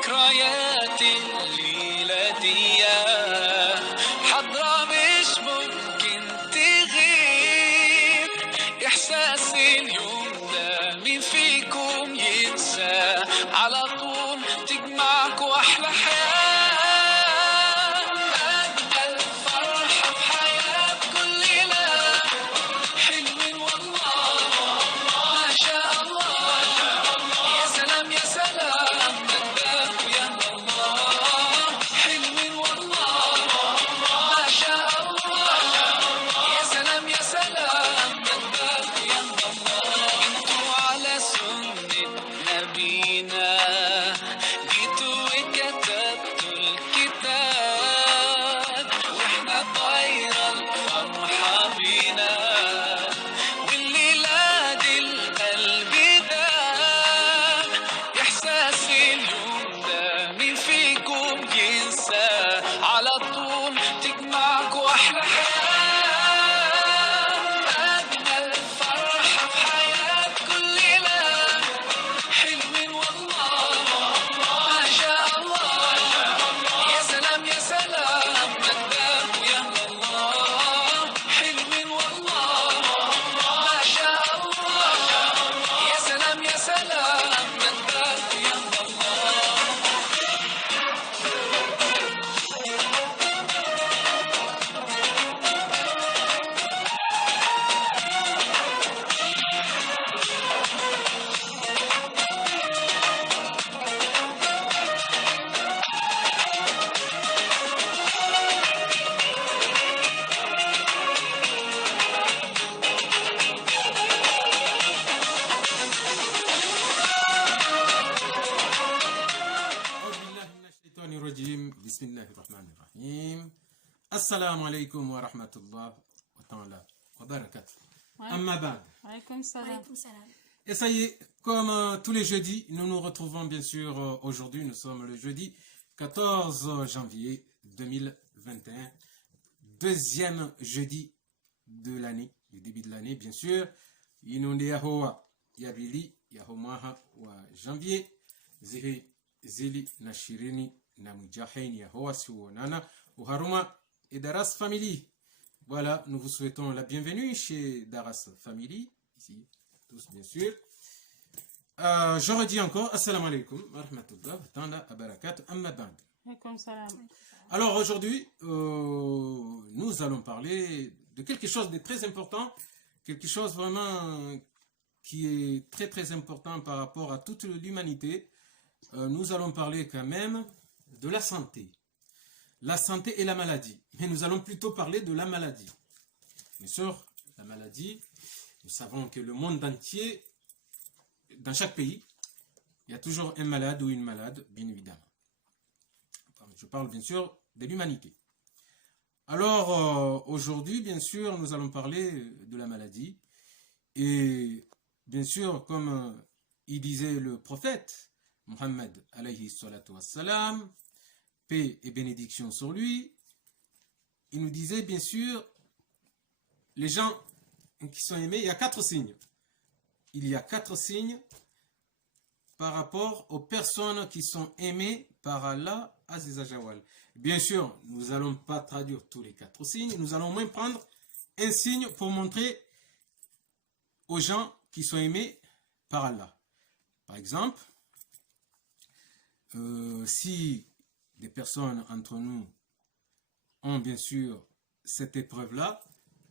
ذكريات الليلة دي حضرة مش ممكن تغيب. إحساس اليوم ده مين فيكم ينسى؟ على طول تجمعكوا أحلى حياة، أجمل فرحة في حياة كل ليلة. حلوين والله ما شاء الله، يا سلام يا سلام مداكوا يا الله. حلوين والله ما شاء الله، يا سلام يا سلام مداكوا يا الله. انتوا على سنة نبينا جيتوا وكتبتوا الكتاب، واحنا طايرة الفرحة بينا، والليلة دي القلب داب. إحساس اليوم ده مين فيكم ينسى؟ على طول تجمعكوا أحلى حياة، أجمل فرحة في حياة كل ليلة. حلوين والله ما شاء الله، يا سلام يا سلام مداكوا يا الله. حلوين والله ما شاء الله، يا سلام يا سلام مداكوا يا الله. أعوذ بالله من الشيطان الرجيم بسم الله الرحمن الرحيم. السلام عليكم ورحمة الله تعالى وبركاته. أما بعد. Alaykoum salam. Alaykoum salam. Et ça y est, comme tous les jeudis, nous nous retrouvons bien sûr aujourd'hui. Nous sommes le jeudi 14 janvier 2021, deuxième jeudi de l'année, du début de l'année bien sûr. Inonde Yahowa Yabili Yahomaha wa janvier Zihi Zili na Shirini na Mujaheni Yahowa Suonana Uharuma et Daras Family. Voilà, nous vous souhaitons la bienvenue chez Daras Family, ici tous bien sûr. Je redis encore, assalamu alaikum wa rahmatullah wa ta'ala wa barakatuh, amma ba'd. Alaykoum salam. Alors aujourd'hui, nous allons parler de quelque chose de très important, quelque chose vraiment qui est très très important par rapport à toute l'humanité. Nous allons parler quand même de la santé et la maladie. Mais nous allons plutôt parler de la maladie. Bien sûr, la maladie, nous savons que le monde entier, dans chaque pays, il y a toujours un malade ou une malade, bien évidemment. Je parle bien sûr de l'humanité. Alors, aujourd'hui, bien sûr, nous allons parler de la maladie. Et bien sûr, comme il disait le prophète, Mohammed alayhi salatu wassalam, paix et bénédiction sur lui, il nous disait bien sûr, les gens qui sont aimés, il y a 4 signes. Il y a 4 signes par rapport aux personnes qui sont aimées par Allah Azza Jawal. Bien sûr, nous n'allons pas traduire tous les 4 signes, nous allons au moins prendre un signe pour montrer aux gens qui sont aimés par Allah. Par exemple, si des personnes entre nous ont bien sûr cette épreuve-là,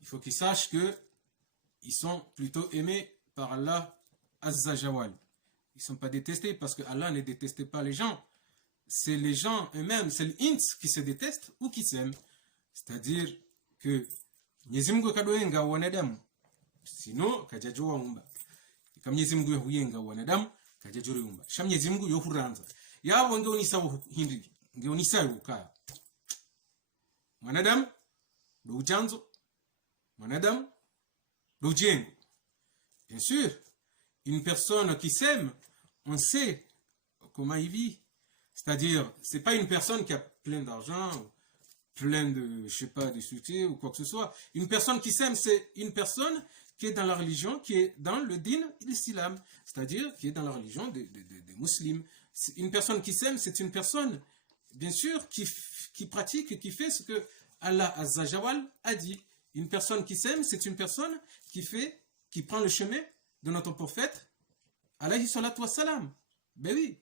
il faut qu'ils sachent qu'ils sont plutôt aimés par Allah Azza Jawal. Ils ne sont pas détestés parce que Allah ne déteste pas les gens. C'est les gens eux-mêmes, c'est l'ins qui se détestent ou qui s'aiment. C'est-à-dire que Mwenyezi Mungu kadoenga wanadamu, sino kajajua umba. Kama Mwenyezi Mungu yahuyenga wanadamu, kajajua umba. Sha Mwenyezi Mungu yohuranza. Yabo ngeonisawo hindi, ngeonisawo ukaya. Mwanadamu ndo uchanzo, mwanadamu ndo ujengo. Bien sûr, une personne qui s'aime, on sait comment il vit. C'est-à-dire, c'est pas une personne qui a plein d'argent, plein de, je sais pas, de succès ou quoi que ce soit. Une personne qui s'aime, c'est une personne qui est dans la religion, qui est dans le din l'islam, c'est-à-dire qui est dans la religion des musulmans. Une personne qui s'aime, c'est une personne, bien sûr, qui pratique, qui fait ce que Allah Azza Jawal a dit. Une personne qui s'aime, c'est une personne qui prend le chemin de notre prophète, alayhi salatu wassalam. Ben oui,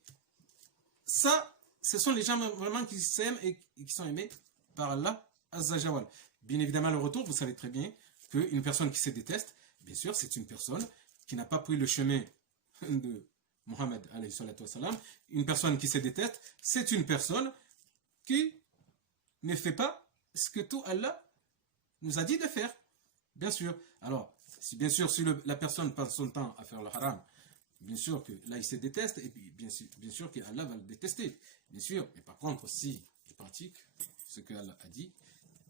ça, ce sont les gens vraiment qui s'aiment et qui sont aimés par Allah Azza Jawal. Bien évidemment, le retour, vous savez très bien qu'une personne qui se déteste, bien sûr, c'est une personne qui n'a pas pris le chemin de Mohammed alayhi salatu wassalam. Une personne qui se déteste, c'est une personne qui ne fait pas ce que tout Allah nous a dit de faire. Bien sûr. Alors, si la personne passe son temps à faire le haram, bien sûr que là il se déteste, et puis bien sûr que Allah va le détester. Bien sûr. Mais par contre, si il pratique ce que Allah a dit,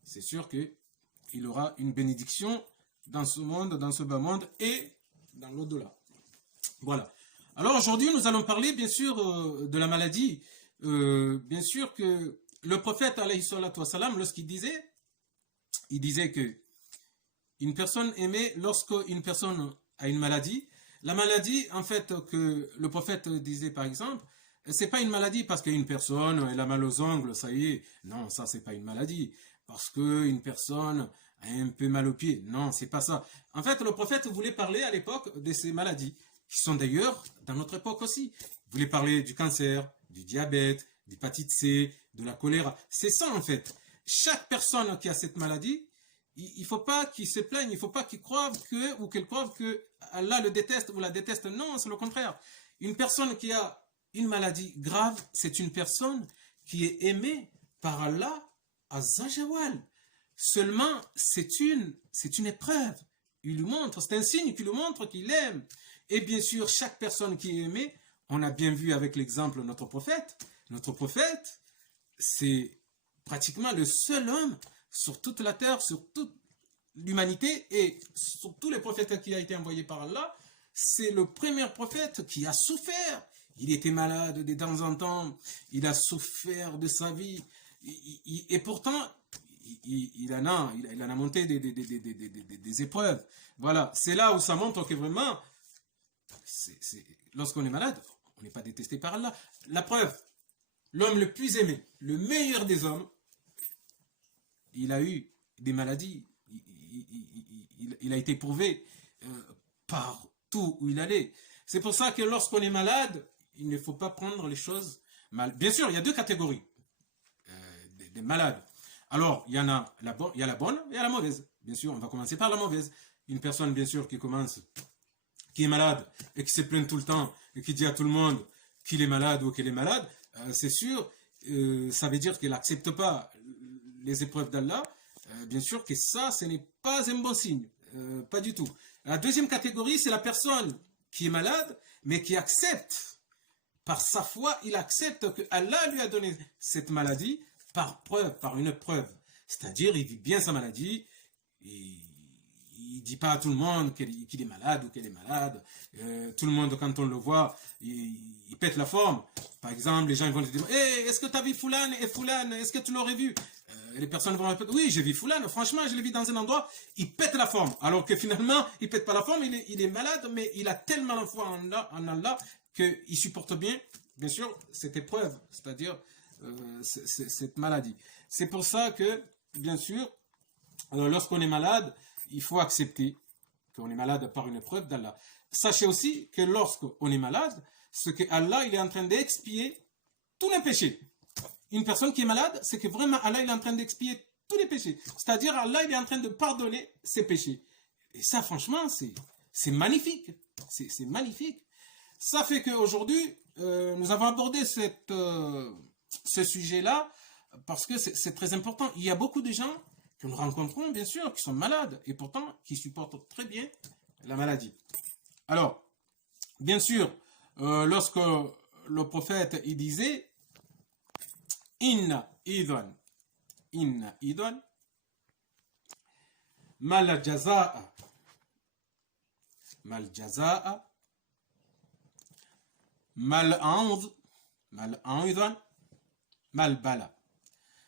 c'est sûr qu'il aura une bénédiction dans ce monde, dans ce bas monde et dans l'au-delà. Voilà. Alors aujourd'hui, nous allons parler bien sûr de la maladie. Bien sûr que le prophète alayhi salatu wassalam, lorsqu'il disait que une personne aimée, lorsqu'une personne a une maladie, la maladie en fait que le prophète disait par exemple, c'est pas une maladie parce qu'une personne elle a mal aux ongles, ça y est. Non, ça c'est pas une maladie. Parce qu'une personne a un peu mal aux pieds. Non, c'est pas ça. En fait, le prophète voulait parler à l'époque de ces maladies, qui sont d'ailleurs dans notre époque aussi. Il voulait parler du cancer, du diabète, d'hépatite C, de la choléra. C'est ça en fait. Chaque personne qui a cette maladie, il ne faut pas qu'il se plaigne, il ne faut pas qu'il croive ou qu'elle croive que Allah le déteste ou la déteste. Non, c'est le contraire. Une personne qui a une maladie grave, c'est une personne qui est aimée par Allah Azza Jawal. Seulement, c'est une épreuve. Il lui montre, c'est un signe qui lui montre qu'il aime. Et bien sûr, chaque personne qui est aimée, on a bien vu avec l'exemple de notre prophète. Notre prophète, c'est pratiquement le seul homme sur toute la terre, sur toute l'humanité et sur tous les prophètes qui a été envoyé par Allah. C'est le premier prophète qui a souffert. Il était malade de temps en temps. Il a souffert de sa vie. Et pourtant, il en a monté des épreuves. Voilà, c'est là où ça montre que vraiment, lorsqu'on est malade, on n'est pas détesté par Allah. La preuve, l'homme le plus aimé, le meilleur des hommes, il a eu des maladies. Il a été éprouvé partout où il allait. C'est pour ça que lorsqu'on est malade, il ne faut pas prendre les choses mal. Bien sûr, il y a deux catégories des malades. Alors, il y a la bonne et la mauvaise. Bien sûr, on va commencer par la mauvaise. Une personne, bien sûr, qui est malade et qui se plaint tout le temps et qui dit à tout le monde qu'il est malade ou qu'elle est malade, c'est sûr, ça veut dire qu'elle n'accepte pas les épreuves d'Allah. Bien sûr que ça, ce n'est pas un bon signe. Pas du tout. La deuxième catégorie, c'est la personne qui est malade, mais qui accepte, par sa foi, il accepte que Allah lui a donné cette maladie par une preuve. C'est-à-dire, il vit bien sa maladie, il ne dit pas à tout le monde qu'il est malade ou qu'elle est malade. Tout le monde, quand on le voit, il pète la forme. Par exemple, les gens vont dire, hey, est-ce que tu as vu Foulane et Foulane, est-ce que tu l'aurais vu? Les personnes vont répéter, oui, j'ai vu Foulane, franchement, je l'ai vu dans un endroit, il pète la forme. Alors que finalement, il ne pète pas la forme, il est malade, mais il a tellement la foi en Allah qu'il supporte bien sûr, cette épreuve, c'est-à-dire cette maladie. C'est pour ça que, bien sûr, lorsqu'on est malade, il faut accepter qu'on est malade par une épreuve d'Allah. Sachez aussi que lorsqu'on est malade, ce que Allah il est en train d'expier tous les péchés. Une personne qui est malade, c'est que vraiment Allah il est en train d'expier tous les péchés. C'est-à-dire Allah il est en train de pardonner ses péchés. Et ça, franchement, c'est magnifique. C'est magnifique. Ça fait qu'aujourd'hui, nous avons abordé ce sujet-là parce que c'est très important. Il y a beaucoup de gens que nous rencontrons, bien sûr, qui sont malades et pourtant qui supportent très bien la maladie. Alors, bien sûr, lorsque le prophète il disait Inna idhan mal jazaa mal bala.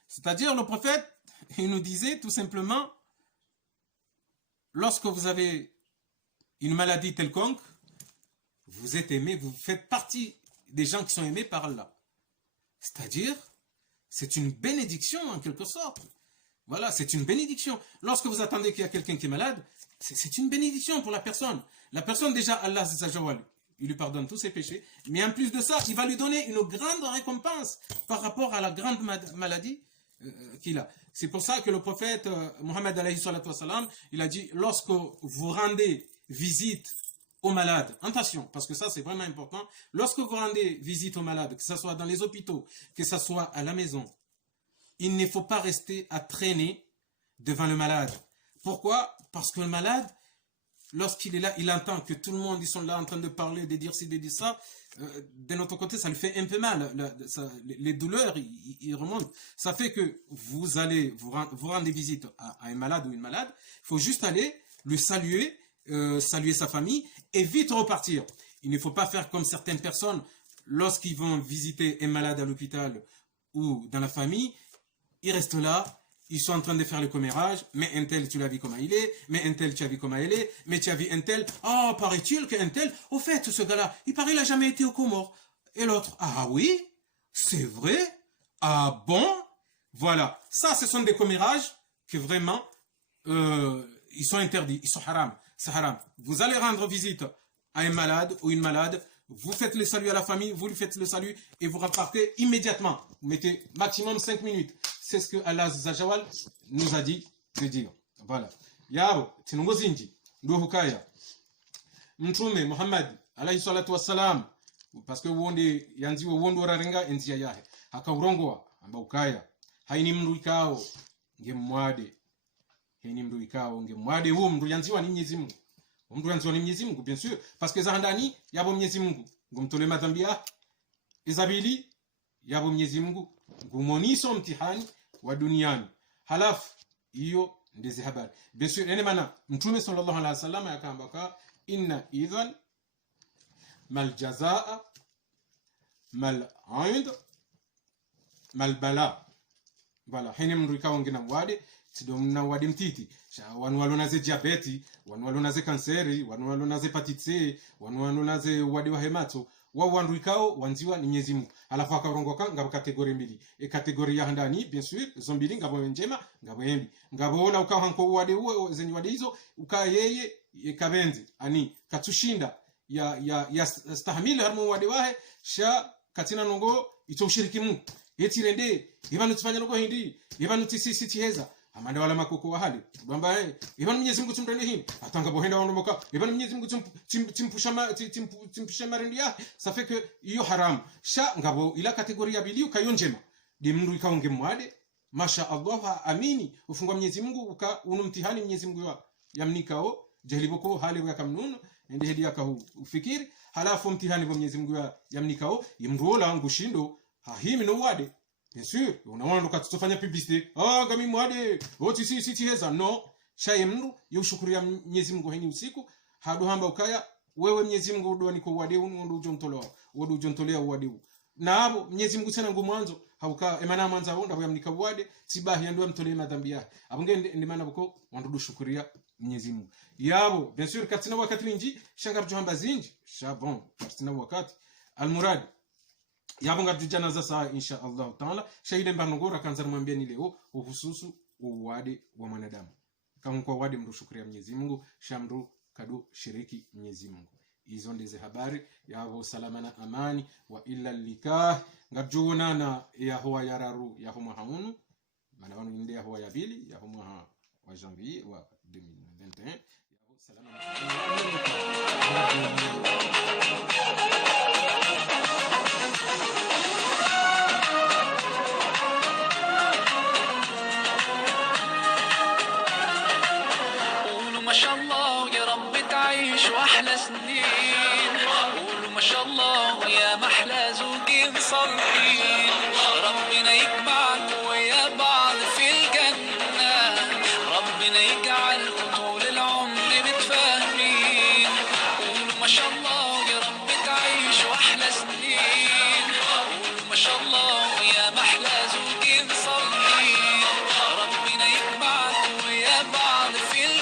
C'est-à-dire le prophète il nous disait tout simplement lorsque vous avez une maladie quelconque, vous êtes aimé, vous faites partie des gens qui sont aimés par Allah. C'est-à-dire, c'est une bénédiction en quelque sorte. Voilà, c'est une bénédiction. Lorsque vous attendez qu'il y a quelqu'un qui est malade, c'est une bénédiction pour la personne. La personne, déjà, Allah, il lui pardonne tous ses péchés. Mais en plus de ça, il va lui donner une grande récompense par rapport à la grande maladie qu'il a. C'est pour ça que le prophète Mohammed alayhi salatu wassalam, il a dit, lorsque vous rendez visite aux malades, attention, parce que ça c'est vraiment important, lorsque vous rendez visite aux malades, que ce soit dans les hôpitaux, que ce soit à la maison, il ne faut pas rester à traîner devant le malade. Pourquoi? Parce que le malade, lorsqu'il est là, il entend que tout le monde, ils sont là en train de parler, de dire ci, de dire ça. De notre côté, ça lui fait un peu mal. Les douleurs, ils remontent. Ça fait que vous allez, vous rendez visite à un malade ou une malade. Il faut juste aller le saluer, saluer sa famille et vite repartir. Il ne faut pas faire comme certaines personnes, lorsqu'ils vont visiter un malade à l'hôpital ou dans la famille, ils restent là. Ils sont en train de faire le commérage, mais un tel, tu l'as vu comment il est, mais un tel, tu as vu comment elle est, mais tu as vu un tel, oh, paraît-il qu'un tel, au fait, ce gars-là, il paraît qu'il n'a jamais été au Comores. Et l'autre, ah oui, c'est vrai, ah bon, voilà. Ça, ce sont des commérages que vraiment, ils sont interdits, ils sont haram, c'est haram. Vous allez rendre visite à un malade ou une malade, vous faites le salut à la famille, vous lui faites le salut et vous repartez immédiatement. Vous mettez maximum 5 minutes. C'est ce que Allah Zajawal nous a dit de dire. Voilà. Yabo, tinungozinji, ndo hukaya. Mtume Muhammad, alayhi salatu wassalam, parce que wonde yanziwe wondo rarenga enzia yahe. Haka urongoa, amba ukaya. Haini mndu ikao, ngemwade. Haini mndu ikao, ngemwade. Huo mndu yanziwa ni Mwenyezi Mungu. Mndu yanziwa ni Mwenyezi Mungu, bien sûr. Parce que zahandani, yabo Mwenyezi Mungu. Ngumtole madhambi ya. Izabili, yabo Mwenyezi Mungu. Ngumoniso mtihani wa duniani. Halafu hiyo ndizi habari. Bien sûr, ene mana Mtume sallallahu alaihi wasallam yakamba inna idhan mal jazaa mal aid mal bala. Voilà, hene mndu ikawa ngina mwade sidomna wadi mtiti. Wanu walonaze diabeti, wanu walonaze kanseri, wanu walonaze hepatite C, wanu walonaze wadi wa hemato. Wandu ikao wanziwa ni Mwenyezi Mungu. Alafu akarongoka ngabo kategori mbili. Kategori ya ndani bien sûr zombili ngabo njema ngabo embi. Ngabo ola ukawa hanko wade uwe zenye wade hizo uka yeye kabenzi ani katushinda ya stahamili harmu wade wahe sha katina nongo ito ushiriki Mungu. Yeti rende ibanu tufanya nongo hindi ibanu tisisi tiheza amanda wala makoko wa hali bamba ibanu Mwenyezi Mungu tumtende hini atanga bohenda wandomoka ibanu Mwenyezi Mungu timpusha marendia ça fait que iyo haram sha ngabo ila kategori ya bili ukayonjema de mndu ikaonge mwade masha Allah amini ufungwa Mwenyezi Mungu uka unumtihani Mwenyezi Mungu yamnikao jahiliboko hali ya kamnun ende hedi yakahu ufikiri halafu mtihani wa Mwenyezi Mungu yamnikao imrola ngushindo hahimi no wade. Bien sûr, unaona ndo katufanya publicité. Gami mwade, oti si heza. No, shaye mndu yushukuria Mwenyezi Mungu hini usiku, hadu hamba ukaya wewe Mwenyezi Mungu ndo niko wade unu ujontolewa. Wodu ujontolea wade. Na hapo Mwenyezi Mungu sana ngo mwanzo, hauka emana mwanza onda bwamnika wade, sibahi ndo amtolee madhambi yake. Abunge ndi maana buko wandu shukuria Mwenyezi Mungu. Yabo, bien sûr katina wakati linji, shanga hamba zinji. Shabon, katina wakati almurad yabonga tujana za saa insha Allah taala shahide mbanongora kanza mwambia ni leo uhususu uwade wa mwanadamu kama kwa wade mru shukria Mwenyezi Mungu shamru kadu shiriki Mwenyezi Mungu hizo ndize habari yabo salama na amani wa illa likah ngajuna na ya huwa yararu ya huma haunu maana wanu inde ya huwa ya bili ya huma wa janvier wa 2021 yabo salama na ما شاء الله يا رب تعيش واحلى سنين قولوا ما شاء الله يا محلى زوجين صالحين ربنا يجمعكم ويا بعض في الجنة ربنا يجعلكم طول العمر متفاهمين قولوا ما شاء الله يا رب تعيش واحلى سنين قولوا ما شاء الله يا محلى زوجين صالحين ربنا يجمعكم ويا بعض في الجنة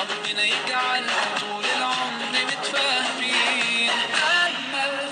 ربنا يجعل طول العمر متفاهمين أجمل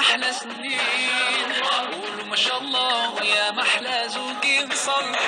واحلى سنين. قولوا ما شاء الله يا محلى زوجين صالحين.